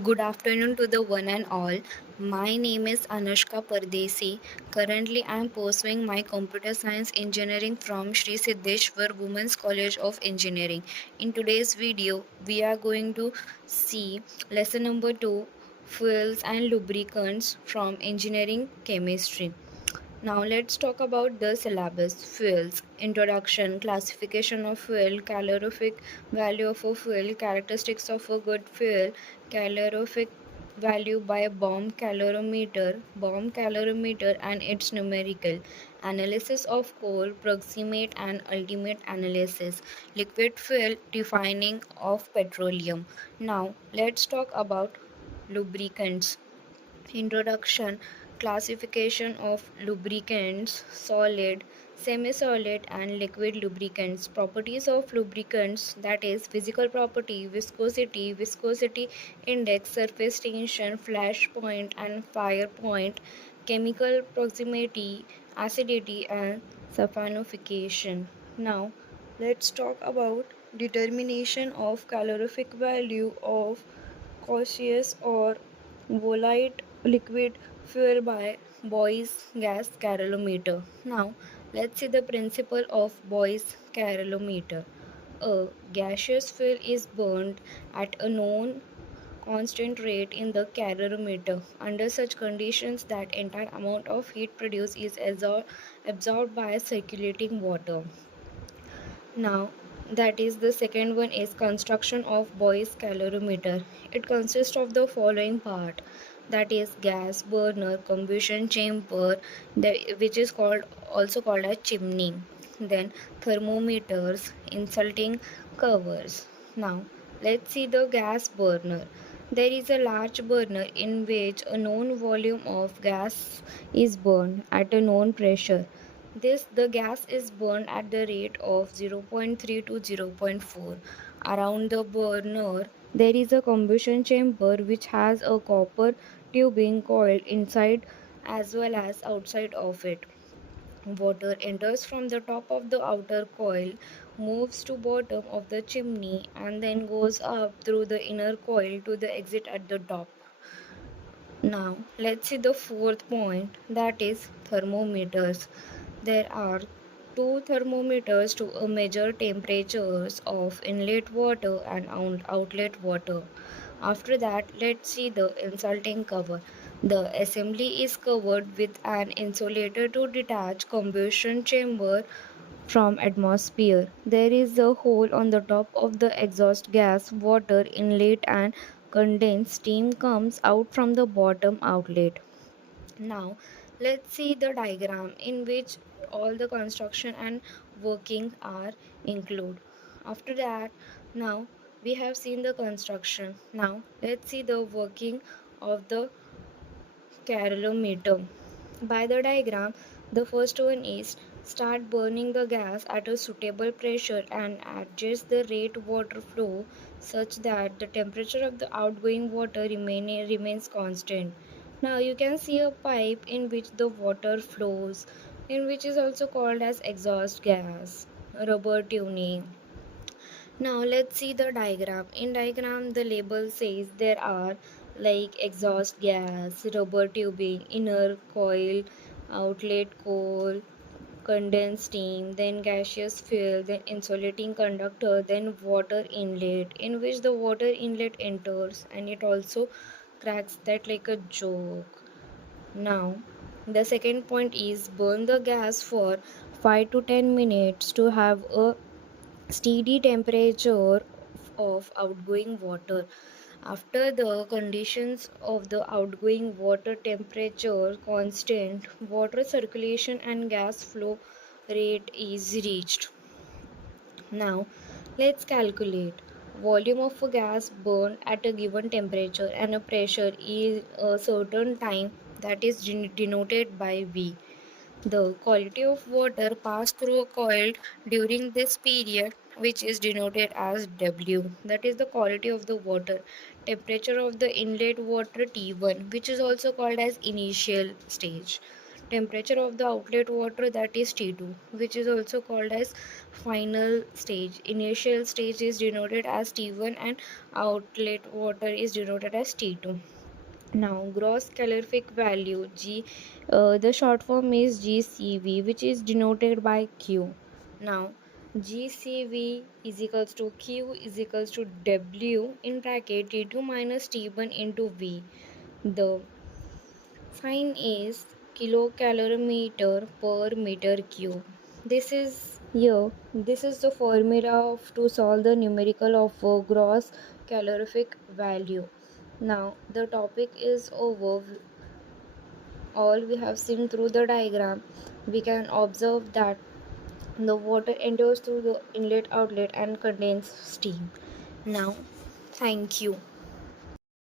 Good afternoon to the one and all. My name is Anushka Pardesi. Currently, I am pursuing my computer science engineering from Sri Siddheshwar Women's College of Engineering. In today's video, we are going to see lesson number 2, fuels and lubricants from engineering chemistry. Now let's talk about the syllabus. Fuels, introduction, classification of fuel, calorific value of a fuel, characteristics of a good fuel, calorific value by bomb calorimeter and its numerical, analysis of coal, proximate and ultimate analysis, liquid fuel, defining of petroleum. Now let's talk about lubricants. Introduction, classification of lubricants, solid, semi-solid and liquid lubricants, properties of lubricants, that is physical property, viscosity index, surface tension, flash point and fire point, chemical proximity, acidity and saponification. Now let's talk about determination of calorific value of gaseous or volite liquid fuel by Boy's gas calorimeter. Now, let's see the principle of Boy's calorimeter. A gaseous fuel is burned at a known constant rate in the calorimeter. Under such conditions, that entire amount of heat produced is absorbed by circulating water. Now, that is the second one is construction of Boy's calorimeter. It consists of the following part, that is gas burner, combustion chamber, which is called also called a chimney. Then thermometers, insulting covers. Now, let's see the gas burner. There is a large burner in which a known volume of gas is burned at a known pressure. The gas is burned at the rate of 0.3 to 0.4. Around the burner, there is a combustion chamber which has a copper tubing coiled inside as well as outside of it. Water enters from the top of the outer coil, moves to bottom of the chimney and then goes up through the inner coil to the exit at the top. Now, let's see the fourth point, that is thermometers. There are two thermometers to measure temperatures of inlet water and outlet water. After that, let's see the insulting cover. The assembly is covered with an insulator to detach combustion chamber from atmosphere. There is a hole on the top of the exhaust gas water inlet and condensed steam comes out from the bottom outlet. Now, let's see the diagram in which all the construction and working are included. After that, now we have seen the construction. Now, let's see the working of the calorimeter. By the diagram, the first one is start burning the gas at a suitable pressure and adjust the rate water flow such that the temperature of the outgoing water remains constant. Now you can see a pipe in which the water flows, in which is also called as exhaust gas, rubber tuning. Now let's see the diagram. In diagram the label says there are like exhaust gas, rubber tubing, inner coil, outlet coil, condensed steam, then gaseous fuel, then insulating conductor, then water inlet in which the water inlet enters and it also cracks that like a joke. Now the second point is burn the gas for 5 to 10 minutes to have a steady temperature of outgoing water. After the conditions of the outgoing water temperature constant, water circulation and gas flow rate is reached. Now, let's calculate volume of a gas burned at a given temperature and a pressure is a certain time, that is denoted by V. The quality of water passed through a coil during this period, which is denoted as W, that is the quality of the water. Temperature of the inlet water T1, which is also called as initial stage. temperature of the outlet water, that is T2, which is also called as final stage. Initial stage is denoted as T1 and outlet water is denoted as T2. Now, gross calorific value G, the short form is GCV, which is denoted by Q. Now, GCV is equals to Q is equals to W in bracket T2 minus T1 into V. The sign is kilocalorimeter per meter cube. This is the formula to solve the numerical of gross calorific value. Now the topic is over. All we have seen through the diagram, we can observe that the water enters through the inlet outlet and contains steam. Now, thank you.